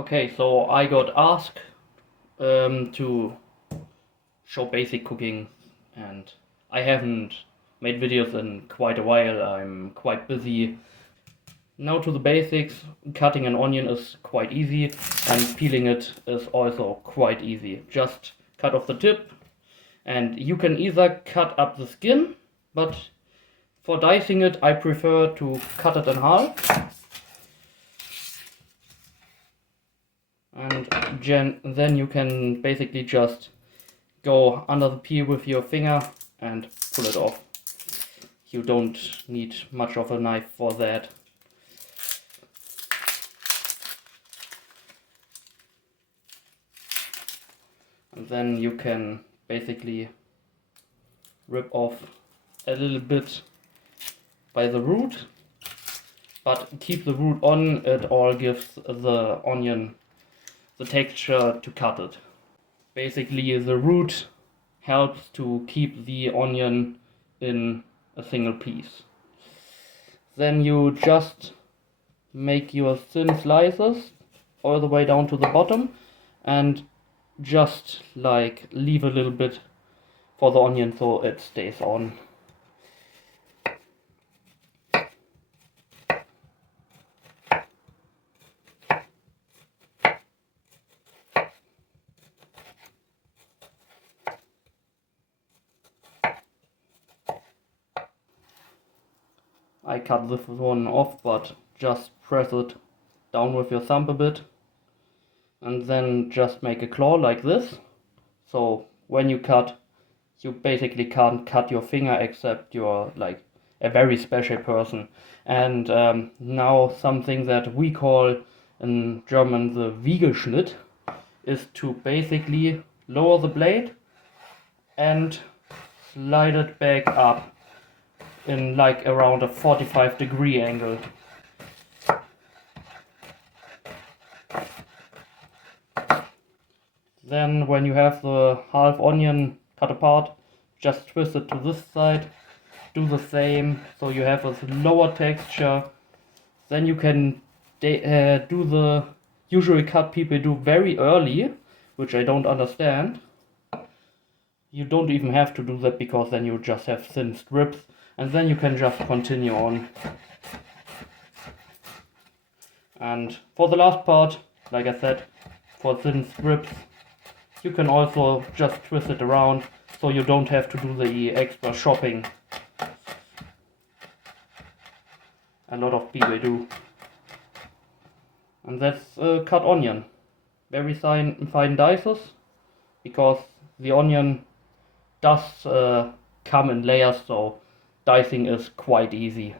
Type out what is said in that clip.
Okay, so I got asked to show basic cooking, and I haven't made videos in quite a while. I'm quite busy. Now to the basics. Cutting an onion is quite easy, and peeling it is also quite easy. Just cut off the tip, and you can either cut up the skin, but for dicing it I prefer to cut it in half. And then you can basically just go under the peel with your finger and pull it off. You don't need much of a knife for that. And then you can basically rip off a little bit by the root, but keep the root on. It all gives the onion the texture to cut it. Basically the root helps to keep the onion in a single piece. Then you just make your thin slices all the way down to the bottom, and just like leave a little bit for the onion so it stays on. I cut this one off, but just press it down with your thumb a bit, and then just make a claw like this. So when you cut, you basically can't cut your finger except you're like a very special person. And now something that we call in German the Wiegeschnitt is to basically lower the blade and slide it back up in like around a 45-degree angle. Then when you have the half onion cut apart, just twist it to this side, do the same so you have a lower texture. Then you can do the usual cut people do very early, which I don't understand. You don't even have to do that, because then you just have thin strips, and then you can just continue on. And for the last part, like I said, for thin strips, you can also just twist it around so you don't have to do the extra chopping. A lot of people do. And that's cut onion. Very fine dices, because the onion does come in layers, so dicing is quite easy.